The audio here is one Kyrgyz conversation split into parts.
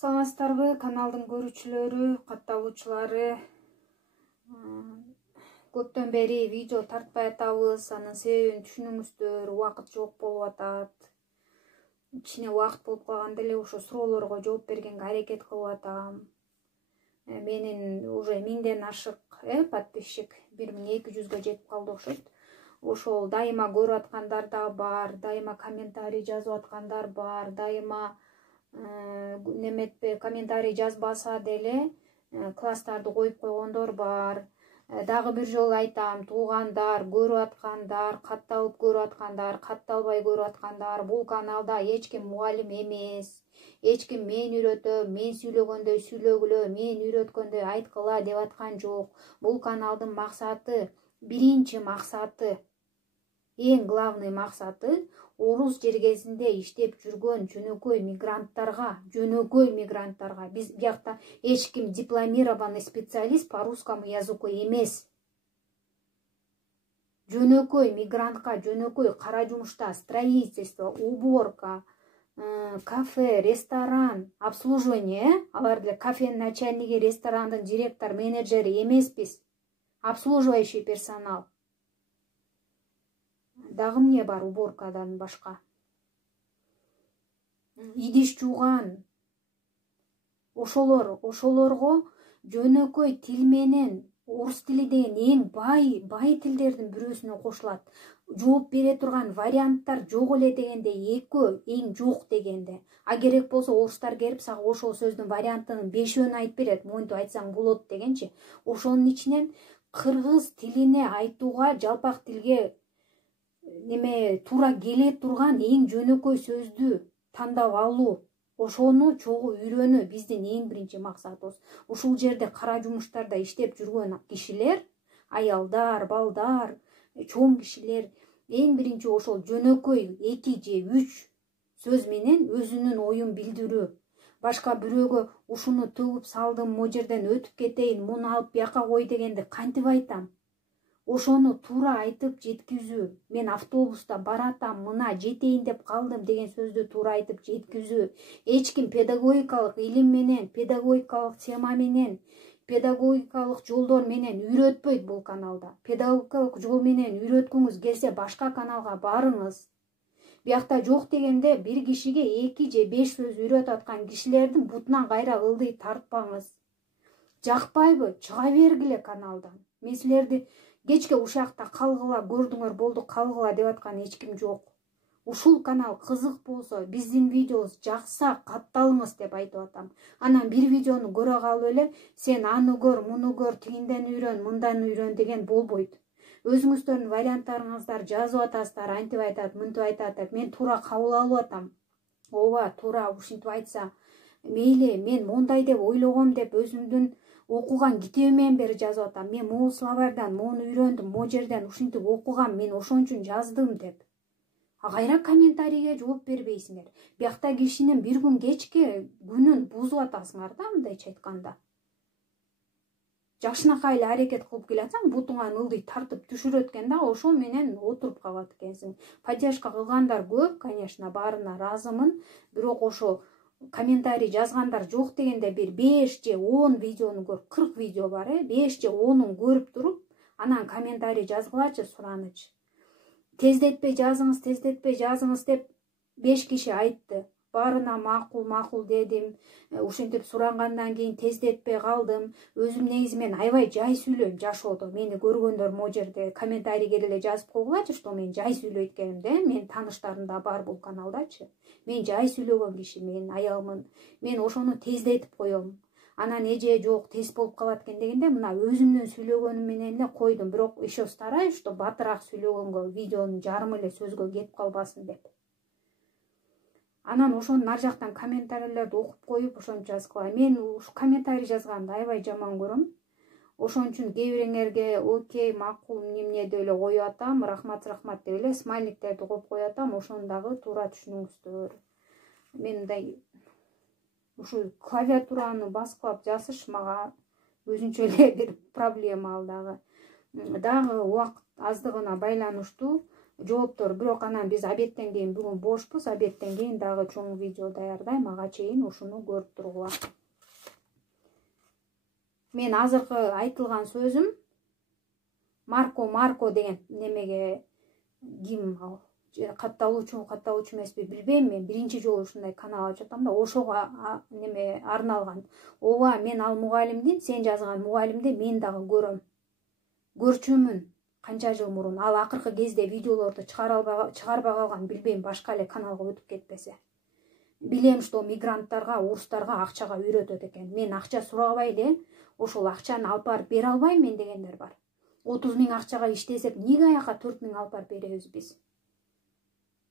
Саламатсыздарбы, каналдын көрүүчүлөрү, катталуучулары. Көптөн бери видео тартпай атабыз. Анын себебин түшүнүңүздөр, убакыт жок болуп атат. Кичине убакыт болуп калганда эле ошо суроолорго жооп бергенге аракет кылып атам. Менин уже 1000ден ашык подписчик 1200га жетип калды окшойт. Ошол дайыма көрүп аткандар да бар, дайыма комментарий жазып аткандар бар, дайыма неметпе комментарий жазбаса деле класстарды коюп койгондор бар. Дагы бир жолу айтам, туугандар, көрүп аткандар, катталып көрүп аткандар, катталбай көрүп аткандар, бул каналда эч ким мугалим эмес. Эч ким мен үйрөтөм, мен сүйлөгөндөй сүйлөгүлө, мен үйрөткөндөй айткыла деп аткан жок. Бул каналдын максаты, биринчи максаты, эң главный максаты орус жергесинде иштеп жүргөн жөнөкөй мигранттарга. Биз биякта эч ким дипломированный специалист по русскому языку эмес. Жөнөкөй мигрантка, жөнөкөй кара жумушта, строительство, уборка, кафе, ресторан, обслуживание, алар деле кафенин начальниги, ресторандын директор, менеджери эмеспиз. Обслуживающий персонал. Дагы эмне бар уборкадан башка? Идиш жууган. Ошолорго жөнөкөй тил менен, орус тили деген эң бай тилдердин бирөөсүнө кошулат. Жооп бере турган варианттар жок эле дегенде, экөө, эң жок дегенде. А керек болсо орустар келип сага ошол сөздүн вариантынын 5-өн айтып берет, монтип айтсаң болот дегенчи. Ошонун ичинен кыргыз тилине айтууга, жалпак тилге туура келе турган эң жөнөкөй сөздү тандап алуу, ошону чогуу үйрөнүү биздин эң биринчи максатыбыз. Ушул жерде кара жумуштарда иштеп жүргөн кишилер, аялдар, балдар, чоң кишилер эң биринчи ошол жөнөкөй 2 же 3 сөз менен өзүнүн оюн билдирүү. Башка бирөөгө ушуну төгүп салдым, могу жерден өтүп кетейин, муну алып бияка кой дегенде кантип айтам? Ошону туура айтып жеткизүү. Мен автобуста баратам, мына жетейин деп калдым деген сөздү туура айтып жеткизүү. Эч ким педагогикалык илим менен, педагогикалык тема менен, педагогикалык жолдор менен үйрөтпөйт бул каналда. Педагогикалык жол менен үйрөткүңүз келсе башка каналга барыңыз. Биякта жок дегенде бир кишиге 2 же 5 сөз үйрөтүп аткан кишилердин бутунан кайра ылдый тартпаңыз. Жакпайбы? Чыга бергиле каналдан. Мен силерди кечке ушакта калгыла, көрдүңөр болду калгыла деп аткан эч ким жок. Ушул канал кызык болсо, биздин видеобуз жакса катталыңыз деп айтып атам. Анан бир видеону көрө калып эле сен аны көр, муну көр, тигинден үйрөн, мындан үйрөн деген болбойт. Өзүңүздөрдүн варианттарыңыздар жазып атасыздар, антип айтат, мынтип айтат деп. Мен туура кабыл алып атам. Ооба, туура ушинтип айтса, мейли, мен мондай деп ойлогом деп өзүмдүн окуган китебимен бери жазып атам. Мен могу словардан, могуну үйрөндүм, могу жерден ушинтип окугам, мен ошон үчүн жаздым деп. Кайра комментарийге жооп бербейсиңер. Биякта кишинин бир күн кечке күнүн бузуп атасыңар да, мындайча айтканда. Жакшынакай эле аракет кылып келатсаң, бутуңан ылдый тартып түшүрөт экен да, ошол менен отуруп калат экенсиң. Поддержка кылгандар көп, конечно, баарына ыраазымын, бирок ошо комментарий жазгандар жок дегенде бир 5 же 10 видеону көрүп, 40 видео бар, 5 же 10-ун көрүп туруп, анан комментарий жазгылачы, суранычы. Тездетпей жазыңыз деп 5 киши айтты. Баарына макул дедим. Ушинтип сурангандан кийин тездетпей калдым. Өзүм негизи мен аябай жай сүйлөйм жашоодо. Мени көргөндөр могу жерде комментарий келе жазып койгулачы, что мен жай сүйлөйт экенимде. Мен тааныштарым да бар бул каналдачы. Мен жай сүйлөгөн киши, мен аялмын. Мен ошону тездетип коем. Анан эже жок, тез болуп калат экен дегенде, мына өзүмдүн сүйлөгөнүм менен эле койдум. Бирок еще стараюсь, что батыраак сүйлөгөнгө, видеонун жарымы эле сөзгө кетип калбасын деп. Анан ошонун ар жактан комментарийлерди окуп коюп, ошончо жазгыла. Мен ушу комментарий жазганды аябай жаман көрөм. Ошон үчүн кээ бириңерге окей, макул, эмне деп эле коюп атам, рахмат деп эле смайликтерди коюп коюп атам, ошону дагы туура түшүнүңүздөр. Мен мындай ушу клавиатураны баскылап жазыш мага өзүнчө эле бир проблема ал дагы. Дагы убакыт аздыгына байланыштуу жооптор. Бирок анан биз обедтен кийин бүгүн бошпуз. Обедтен кийин дагы чоң видео даярдайм. Ага чейин ушуну көрүп тургула. Мен азыркы айтылган сөзүм Марко деген немеге ким ал? Катталуучу эмеспи билбейм. Мен биринчи жолу ушундай канал ачып жатам да, ошого неме арналган. Ооба, мен ал мугалимдин, сен жазган мугалимди мен дагы көрөм. Көрчүмүн канча жыл мурун. Ал акыркы кезде видеолорду чыгарбай калган, билбейм, башка эле каналга өтүп кетпесе. Билем, что мигранттарга, орустарга акчага үйрөтөт экен. Мен акча сурабай эле ошол акчаны алып барып бере албайм мен дегендер бар. 30 000 акчага иштесек, эмнеге аяка 4 000 алып барып беребиз биз?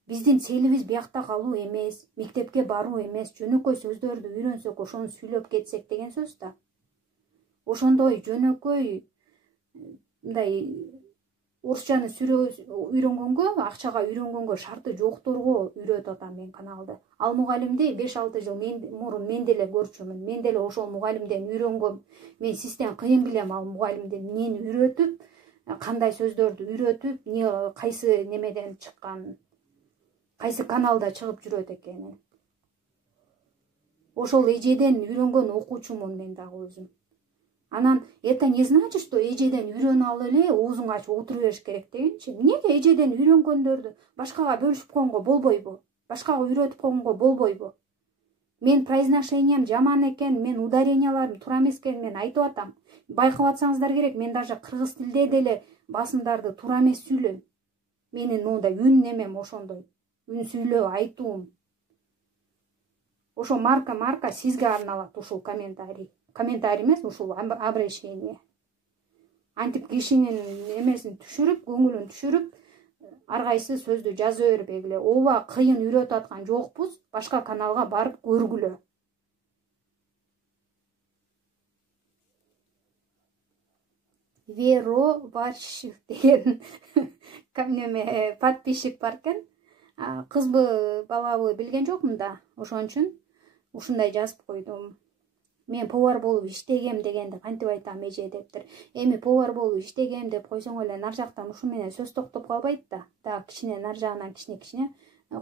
Биздин целибиз биякта калуу эмес, мектепке баруу эмес, жөнөкөй сөздөрдү үйрөнсөк, ошону сүйлөп кетсек деген сөз да. Ошондой жөнөкөй мындай орусчаны үйрөнгөнгө, акчага үйрөнгөнгө шарты жокторго үйрөтүп атам мен каналды. Ал мугалимди 5-6 жыл мурун мен деле көрчүмүн. Мен деле ошол мугалимден үйрөнгөм. Мен систем кыйын билем ал мугалимдин эмнени үйрөтүп, кандай сөздөрдү үйрөтүп, кайсы немеден чыккан, кайсы каналда чыгып жүрөт экенин. Ошол эжеден үйрөнгөн окуучумун мен дагы өзүм. Анан это не значит, что эжеден үйрөнүп алып эле оозуңду ачып отура бериш керек дегенчи. Эмнеге эжеден үйрөнгөндөрдү башкага бөлүшүп койгонго болбойбу? Башкага үйрөтүп койгонго болбойбу? Мен произношением жаман экен, мен ударенияларым туура эмес экенин мен айтып атам. Байкап атсаңыздар керек, мен даже кыргыз тилде деле басымдарды туура эмес сүйлөйм. Менин мондай үн немем ошондой. Үн сүйлөө, айтуум. Ошо марка сизге арналат ушул комментарий. Комментарий эмес, ушул обращение. Антип кишинин эмесин түшүрүп, көңүлүн түшүрүп, ар кайсы сөздү жаза бербегиле. Ооба, кыйын үйрөтүп аткан жокпуз, башка каналга барып көргүлө. Веро Варшив деген неме подписчик бар экен. Кызбы, балабы билген жокмун да. Ошон үчүн ушундай жазып койдум. Мен повар болуп иштегем дегенди кантип айтам эже дептир. Эми повар болуп иштегем деп койсоң эле нар жактан ушу менен сөз токтоп калбайт да. Так кичине нар жагынан кичине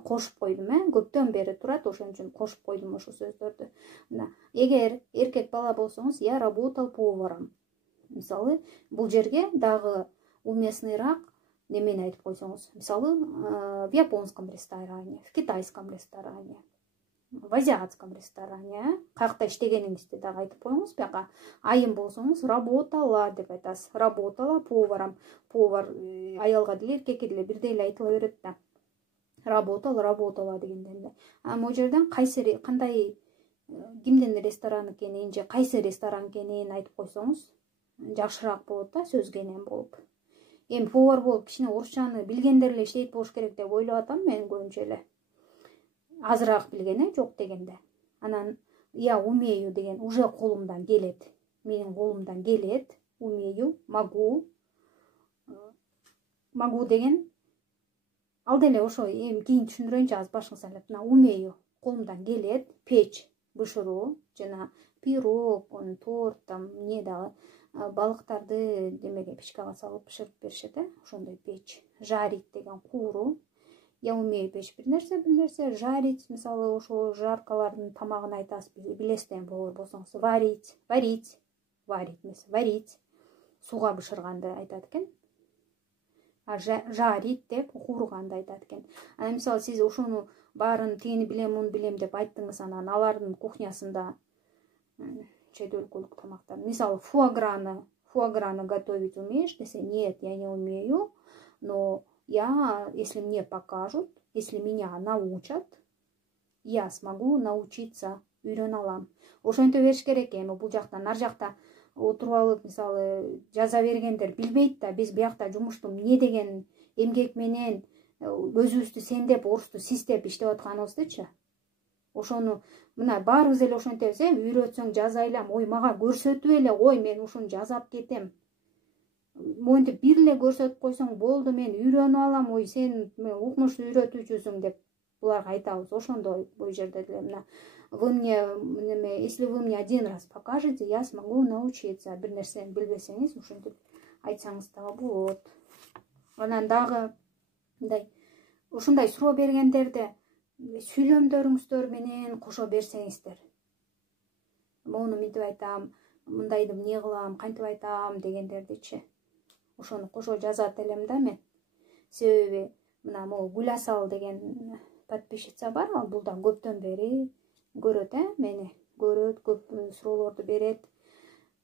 кошуп койдум, көптөн бери турат, ошон үчүн кошуп койдум ошол сөздөрдү. Мына, эгер эркек бала болсоңуз, я работал поваром. Мисалы, бул жерге дагы уместныйраак немени айтып койсоңуз. Мисалы, в японском ресторане, в китайском ресторане, в азиатском ресторане, каякта иштегениңизди дагы айтып коюңуз. Бияка айым болсоңуз, работала деп айтасыз. Работала поваром. Повар аялга деле эркекке деле бирдей эле айтыла берет да. Работала дегенден эле. Могу жерден кандай кимдин ресторан экенин же кайсы ресторан экенин айтып койсоңуз жакшыраак болот да, сөзгенен болуп. Эми повар болуп кичине орусчаны билгендер эле иштейт болуш керек деп ойлоп атам мен көбүнчө эле. Азыраак билген, жок дегенде. Анан я умею деген уже колумдан келет. Менин колумдан келет. Умею, могу деген ал деле ошо эми кийин түшүндүрөйүнчү, аз башыңыз айлап. Мына умею, колумдан келет, печь бышыруу, жана пирог, торт, эмне дагы балыктарды демеге печкага салып бышырып беришет, ошондой печь. Жарить деген кууруу. Я умею печь бир нерсе, жарить, мисалы, ошо жаркалардын тамагын айтасыз, билесиз эми повар болсоңуз. Варить эмес, варить. Сууга бышырганды айтат экен. Жарить деп кууруганды айтат экен. Анан мисалы сиз ошону баарын тигини билем, муну билем деп айттыңыз, анан алардын кухнясында чет өлкөлүк тамактар. Мисалы фуаграны готовить умеешь десе, нет, я не умею, но я, если мне покажут, если меня научат, я смогу научиться, үйрөнө алам. Ошентип бериш керек. Эми бул жакта, нар жакта отуруп алып, мисалы, жаза бергендер билбейт да, биз биякта жумушту эмне деген эмгек менен өзүбүздү сен деп, орусту сиз деп иштеп атканыбыздычы. Ошону мына баарыбыз эле ошентебиз, үйрөтсөң жазайлам, ой мага көрсөтүп эле кой, мен ушуну жасап кетем. Монтип бир эле көрсөтүп койсоң болду, мен үйрөнүп алам, ой сен укмуштуу үйрөтүүчүсүң деп буларга айтабыз. Ошондой бул жерде деле мына если вы мне один раз покажете, я смогу научиться. Бир нерсени билбесеңиз, ушинтип айтсаңыз дагы болот. Анан дагы мындай ушундай суроо бергендерди сүйлөмдөрүңүздөр менен кошо берсеңиздер. Мону мынтип айтам, мындайды эмне кылам, кантип айтам дегендердичи. Ошону кошо жазат элем да мен. Себеби мына могу Гүласал деген подписчица бар, ал бул да көптөн бери көрөт, мени көрөт, көп суроолорду берет.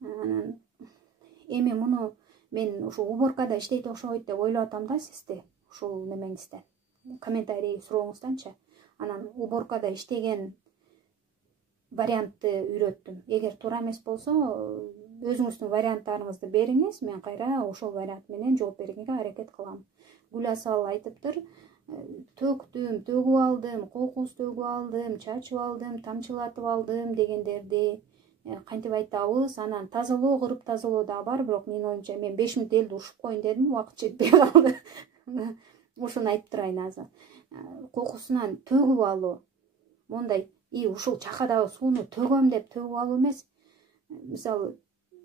Анан эми муну мен ушу уборкада иштейт окшойт деп ойлоп атам да сизди, ушул немеңизден, комментарий сурооңузданчы. Анан уборкада иштеген вариантты үйрөттүм. Эгер туура эмес болсо, өзүңүздүн варианттарыңызды бериңиз, мен кайра ошол вариант менен жооп бергенге аракет кылам. Гүласал айтыптыр, төктүм, төгүп алдым, кокус төгүп алдым, чачып алдым, тамчылатып алдым дегендерди кантип айтабыз. Анан тазалоо кырып тазалоо да бар, бирок менин оюмча мен 5 мүнөт элди ушуп коеюн дедим, убакыт жетпей калды. Ошону айтып турайын азыр. Кокусунан төгүп алуу. Мондай ушул чакадагы сууну төгөм деп төгүп алуу эмес. Мисалы,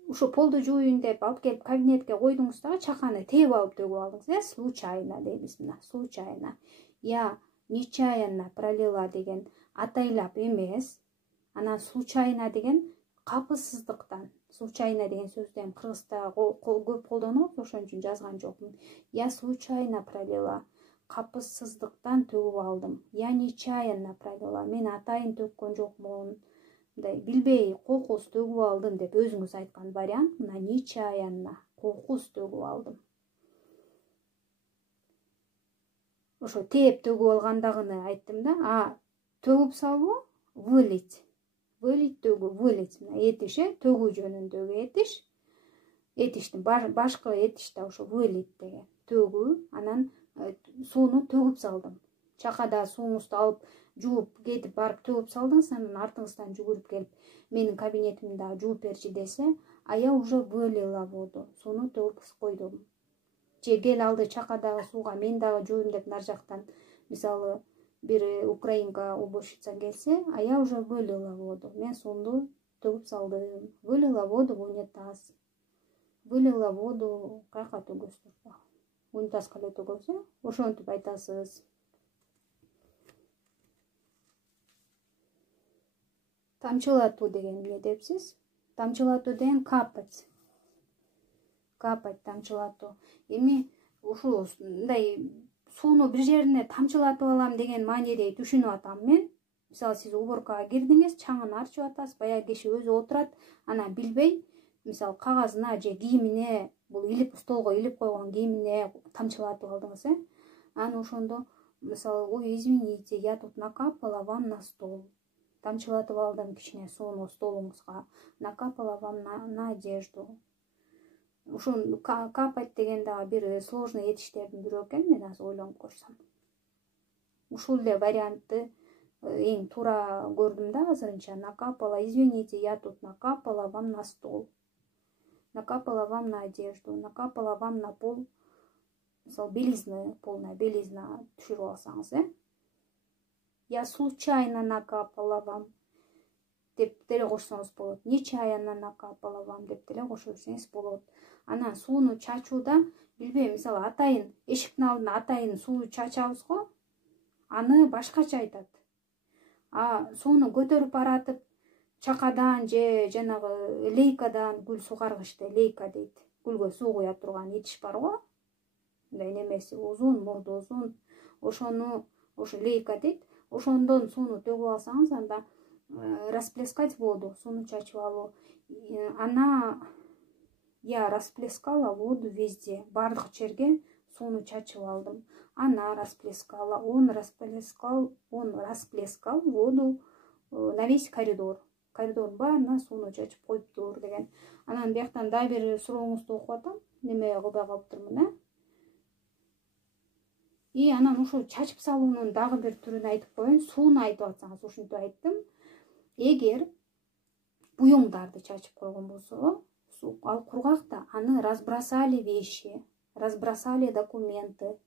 ушул полду жууйын деп алып келип кабинетке койдуңуз дагы чаканы тээп алып төгүп алдыңыз, случайно дейбиз мына, случайно. Я нечаянно пролила деген атайлап эмес. Анан случайно деген капысыздыктан. Случайно деген сөздү эми кыргызда көп колдонот, ошон үчүн жазган жокмун. Я случайно пролила, капысыздыктан төгүп алдым. Я нечаянно пролила, мен атайын төккөн жокмун. Мындай билбей кокус төгүп алдым деп өзүңүз айткан вариант мына нечаянно кокус төгүп алдым. Ошо тээп төгүп алгандагыны айттым да. Төгүп салуу вылить. Вылить төгүү, вылить мына этиш, төгүү жөнүндөгү этиш. Этиштин башкы этиш да ошо вылить деген. Төгүү, анан сууну төгүп салдым. Чакада сууңузду алып жууп кетип барып төгүп салдыңыз, анан артыңыздан жүгүрүп келип менин кабинетимде жууп берчи десе, а я уже вылила воду, сууну төгүп койдум. Же кел алды чакадагы сууга мен дагы жууйм деп нар жактан мисалы бир украинка уборщица келсе, а я уже вылила воду, мен сууну төгүп салдым. Вылила воду в унитаз. Вылила воду каяка төгөсүз? Унитазга эле төгөсүз, ошентип айтасыз. Тамчылатуу деген эмне депсиз? Тамчылатуу деген капать. Капать, тамчылатуу. Эми ушул мындай сууну бир жерине тамчылатып алам деген маанидей түшүнүп атам мен. Мисалы, сиз уборкага кирдиңиз, чаңын арчып атасыз, баягы киши өзү отурат, анан билбей, мисалы, кагазына же кийимине, бул илип столго илип койгон кийимине тамчылатып алдыңыз, Анан ошондо, мисалы, ой, извините, я тут накапала вам на стол. Тамчылатып алдым кичине сууну столуңузга, накапала вам на одежду. Ушун капать деген дагы бир сложный этиштердин бирөө экен, мен азыр ойлонуп көрсөм. Ушул эле вариантты эң туура көрдүм да азырынча. Накапала, извините, я тут накапала вам на стол. Накапала вам на одежду, накапала вам на пол. Мисалы, белизна, полная белизна түшүрүп алсаңыз, Я случайно накапала вам деп деле кошсоңуз болот. Нечаянно накапала вам деп деле кошо берсеңиз болот. Анан сууну чачууда билбейм, мисалы, атайын эшиктин алдына атайын суу чачабыз го, аны башкача айтат. Сууну көтөрүп баратып чакадан же жанагы лейкадан, гүл суу каргычты лейка дейт. Гүлгө суу куя турган этиш бар го. Мындай немеси узун, мурду узун. Ошо лейка дейт. Ошондон сууну төгүп алсаңыз, анда расплескать воду, сууну чачып алуу. Я расплескала воду везде. Бардык жерге сууну чачып алдым. Она расплескала, он расплескал воду на весь коридор. Коридордун баарына сууну чачып коюптур деген. Анан бияктан дагы бир сурооңузду окуп атам. Неме кылбай калыптырмын, И анан ушул чачып салуунун дагы бир түрүн айтып коеюн. Сууну айтып атсаңыз, ушинтип айттым. Эгер буюңдарды чачып койгон болсо, ал кургакта, аны разбросали вещи, разбросали документы.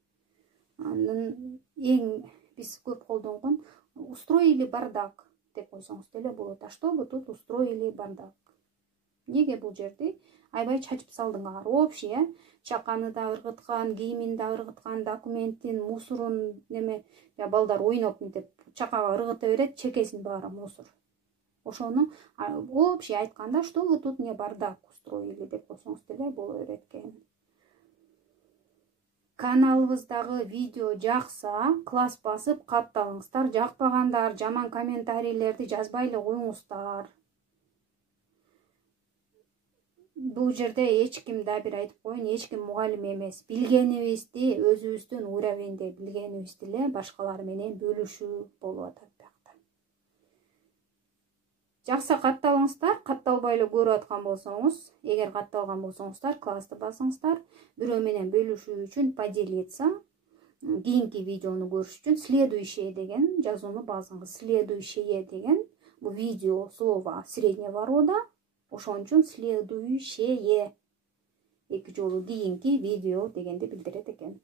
Анын эң биз көп колдонгон устроили бардак деп койсоңуз деле болот. А что вы тут устроили бардак? Неге бул жерди аябай чачып салдыңар? Вообще, чаканы да ыргыткан, кийимин да ыргыткан, документин, мусорун неме, балдар ойноп мынтип чакага ыргыта берет, чекесин баары мусор. Ошону вообще айтканда, что вы тут мне бардак устроили деп койсоңуз деле боло берет экен. Каналыбыздагы видео жакса, класс басып катталыңыздар. Жакпагандар жаман комментарийлерди жазбай эле коюңуздар. Бул жерде эч ким да бир айтып коеюн, эч ким мугалим эмес. Билгенибизди өзүбүздүн уровеньде билгенибизди эле башкалар менен бөлүшүү болуп атат биякта. Жакса катталыңыздар, катталбай эле көрүп аткан болсоңуз, эгер катталган болсоңуздар, классты басыңыздар. Бирөө менен бөлүшүү үчүн поделиться, кийинки видеону көрүш үчүн следующее деген жазууну басыңыз. Следующее деген бул видео слово среднее ворода. Ошон үчүн следующее эки жолу кийинки видео дегенди билдирет экен.